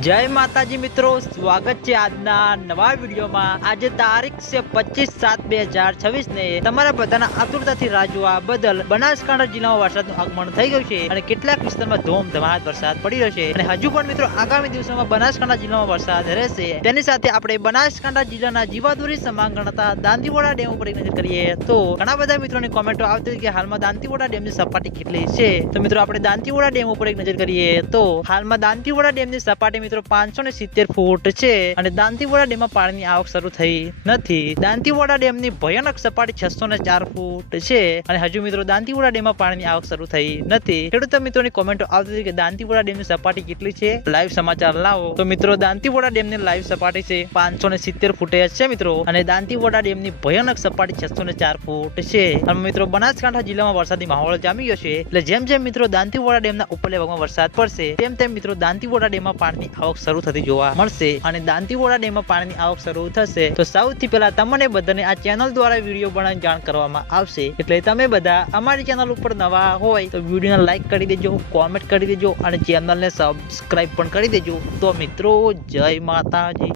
જય માતાજી મિત્રો, સ્વાગત છે આજના નવા વિડીયોમાં। આજે તારીખ છે 25/7/2026 ને તમારા બધાના આતુરતાથી રાહ જોવા બદલ બનાસકાંઠા જિલ્લામાં વરસાદનું આગમન થઈ ગયું છે અને કેટલાક વિસ્તારમાં ધોમધમાટ વરસાદ પડી રહ્યો છે અને હજુ પણ મિત્રો આગામી દિવસોમાં બનાસકાંઠા જિલ્લામાં વરસાદ રહેશે। તેની સાથે આપણે બનાસકાંઠા જિલ્લાના જીવાદોરી સમાન ગણાતા દાંતીવાડા ડેમ ઉપર એક નજર કરીએ તો ઘણા બધા મિત્રોની કોમેન્ટો આવતી હતી કે હાલમાં દાંતીવાડા ડેમની સપાટી કેટલી છે। તો મિત્રો આપણે દાંતીવાડા ડેમ ઉપર એક નજર કરીએ તો હાલમાં દાંતીવાડા ડેમની સપાટી મિત્રો 570 ફૂટ છે અને દાંતીવાડા ડેમમાં પાણીની આવક શરૂ થઈ નથી। દાંતીવાડા ડેમની ભયાનક સપાટી 604 ફૂટ છે અને હજુ મિત્રો દાંતીવાડા ડેમમાં પાણીની આવક શરૂ થઈ નથી। ખેડૂત મિત્રોની કોમેન્ટો આવતી હતી કે દાંતીવાડા ડેમની સપાટી કેટલી છે, લાઈવ સમાચાર લાવો। તો મિત્રો દાંતીવાડા ડેમની લાઈવ સપાટી છે 570 ફૂટે છે મિત્રો અને દાંતીવાડા ડેમની ભયાનક સપાટી 604 ફૂટ છે। અને મિત્રો બનાસકાંઠા જિલ્લામાં વરસાદી માહોલ જામી ગયો છે એટલે જેમ જેમ મિત્રો દાંતીવાડા ડેમના ઉપરલે ભાગમાં વરસાદ પડશે તેમ તેમ મિત્રો દાંતીવાડા ડેમમાં પાણીની આવક શરૂ થતી જોવા મળશે અને દાંતીવાડા ડેમમાં પાણીની આવક શરૂ થશે તો સૌથી પહેલા તમને બધાને આ ચેનલ દ્વારા વિડીયો બનાવીને જાણ કરવામાં આવશે। એટલે તમે બધા અમારી ચેનલ ઉપર નવા હોય તો વિડીયોને લાઈક કરી દેજો, કોમેન્ટ કરી દેજો અને ચેનલને સબસ્ક્રાઇબ પણ કરી દેજો। તો મિત્રો જય માતાજી।